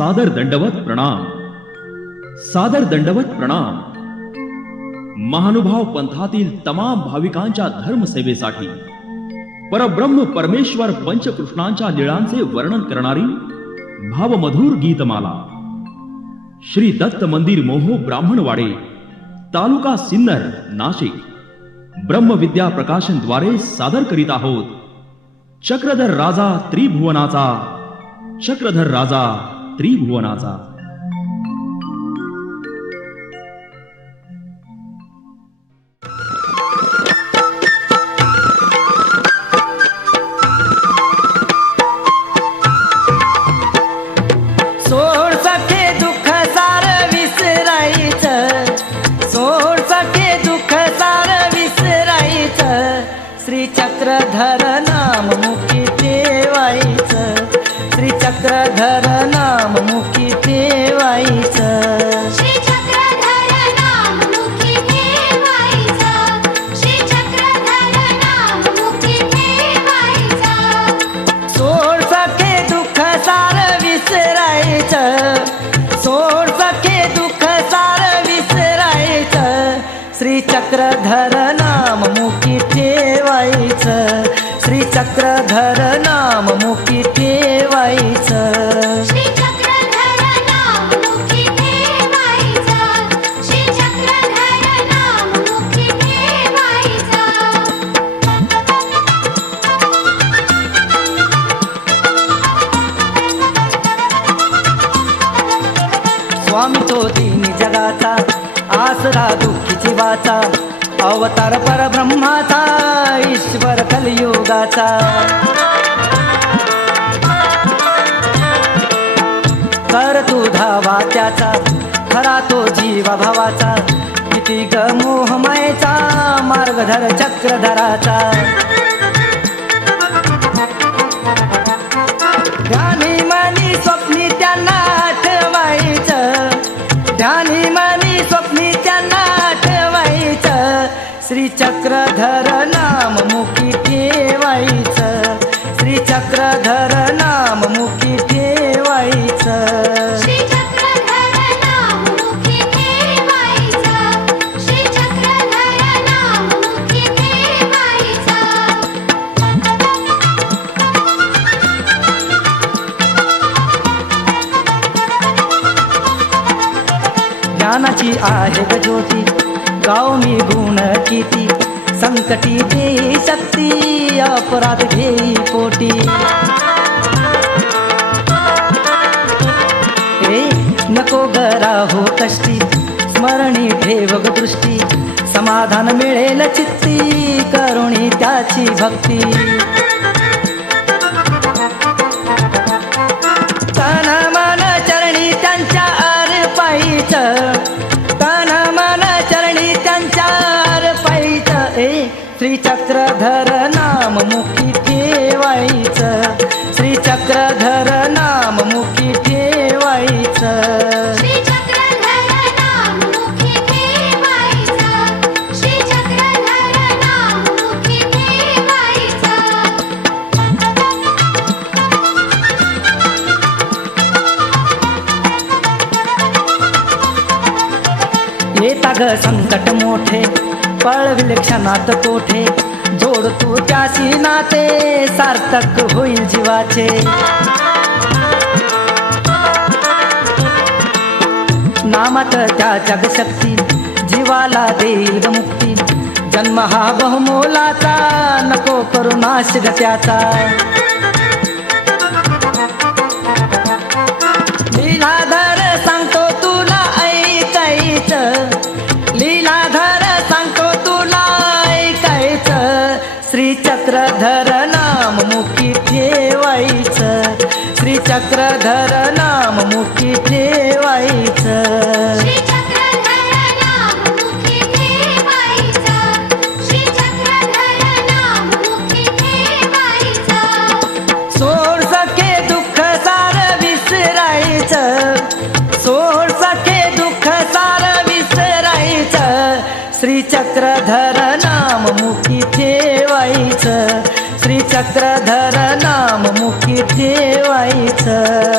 सादर दंडवत प्रणाम. सादर दंडवत प्रणाम. महानुभाव पंथातील तमाम भाविकांच्या धर्मसेवेसाठी परब्रह्म परमेश्वर पंचकृष्णांच्या लीळांचे वर्णन करणारी भावमधुर गीतमाला. श्री दत्त मंदिर मोहो ब्राह्मणवाडे तालुका सिन्नर नाशिक. ब्रह्मविद्या प्रकाशनद्वारे सादर करीत आहोत. चक्रधर राजा त्रिभुवनाचा चक्रधर राजा त्रिभुवनाचा. धर दुःख सार सखे दुःख सार श्री नाम मुखी ठेवायचं. श्री चक्रधर नाम विसरायचं श्री चक्रधर नाम मुखी ठेवायचं. श्री चक्रधर नाम मुखी ठेवायचं. स्वामी तो तीन जगाचा आसरा दुःखीची देवाचा अवतार परब्रह्माचा ईश्वर कलियुगाचा. कर तू धावा त्याचा खरा तो जीव भावाचा किती ग मोहमयचा मार्गधर चक्रधराचा. चक्रधर नाम मुखी ठेवायचं. श्री चक्रधर नाम मुखी ठेवायचं. ज्ञानाची आहे ग ज्योती गुण किती? संकटी देई शक्ती अपराध घेई पोटी. हे नको गरा हो कष्टी स्मरणी ठेव दृष्टी. समाधान मिळेल चित्ती करुणी त्याची भक्ती. ए श्री चक्रधर नाम मुखी ठेवायचं. श्री चक्रधर नाम मुखी ठेवायचं. श्री चक्रधर नाम मुखी ठेवायचं. श्री चक्रधर नाम मुखी ठेवायचं. येता ग संकट मोठे. पळविल क्षणात कोठे जोड तू त्याशी नाते सार्थक होईल जीवाचे. नामात त्या जगशक्ती जीवाला देईल मुक्ती. जन्म हा बहुमोलाचा नको करू नाश त्याचा मुखी ठेवायचं. चक्रधर नाम मुखी ठेवायचं. श्री चक्रधर नाम मुखी ठेवायचं. श्री चक्रधर नाम मुखी ठेवायचं. सोड सखे दुःख सार विसरायचं. सोड सखे दुःख सार विसरायचं. श्री चक्रधर नाम मुखी ठेवायचं. चक्रधर नाम मुखी ठेवायचं.